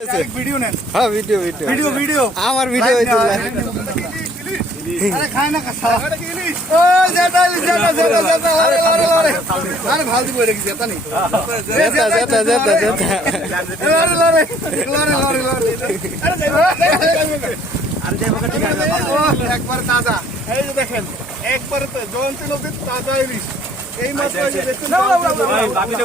Video নেন হ্যাঁ video video video video আমার ভিডিও Live হয়েছে না, আরে খায় না কাঁচা ও জেতা জেতা জেতা জেতা লরে লরে লরে আরে ভালো দিব রে জেতা নেই জেতা জেতা জেতা জেতা লরে লরে লরে লরে লরে আরে একবার তাজা এই যে দেখেন একবার তো জয়ন্তী নদীর তাজা ইলিশ এই মাছ এই যে ভাবিতে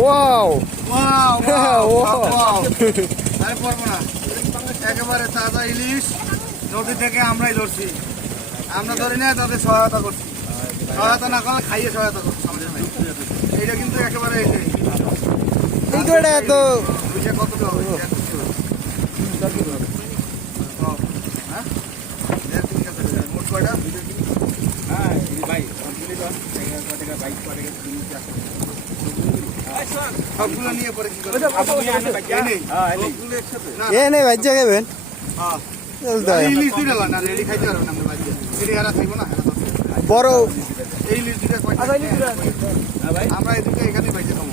ওয়াও ওয়াও. ওয়াও আরে পারব না। একেবারে তাজা ইলিশ। নদী থেকে আমরাই ধরছি। আমরা ধরি না তাদের সহায়তা করছি। সহায়তা না করলে খাইয়ে সহায়তা করছি আমাদের ভাই এইটা কিন্তু একেবারে এই তো এটা তো বুঝে কত হবে? হ্যাঁ? মোট কয়টা? হ্যাঁ ভাই কমপ্লিট কয়টা বাইক কয়টা নেই। হ্যাঁ এ নেই বাজ্যা খাবেন হ্যাঁ। হয়। বড়। এই ইলিশ দুইটা হ্যাঁ ভাই। আমরা এই। দুটো এখানেই বাইতে খাব।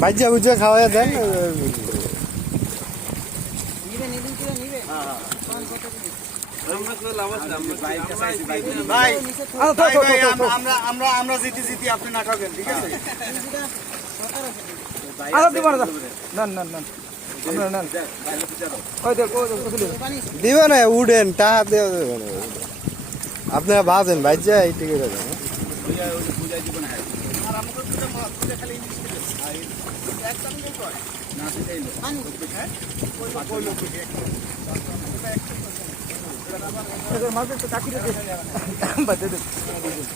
বাজ্যা বুঝে খাওয়া দেন বাইক আমরা- আমরা- আমরা আমরা জিতি জিতি আপনি না ঠকেন ঠিক আছে? দিবে না উডেন টাকা দেওয়া দেবে না আপনারা বাজেন বাজ্যা এই টিকে না। আর আমাকে দুটো মাছ, দুটো খালি ইলিশ খেতে হবে। আর এই-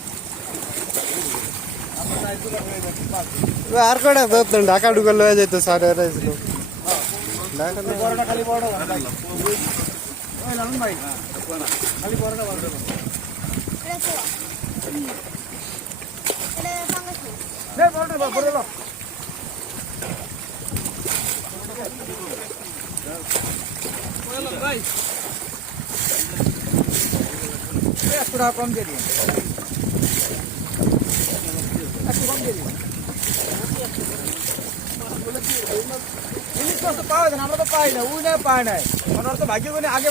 নেই। না একটা। কটা ধরতেন ঢাকা ঢুকে লয়ে যাইতো সাড়ে আড়াই ছিল ঢাকা নিয়ে- বড়টা খালি বড়টা বড় ভাই। ওই লালন ভাই, খালি বড়টা বড়টা বড়। নে,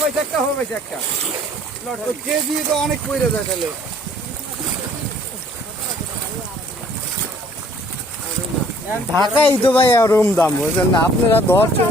বড়টা বড়, বড়টা বড়। ওই কেজি তো অনেক পইরে যায় তাহলে ঢাকাই তো ভাই ওরকম দাম বুঝছেন না আপনারা ধরছেন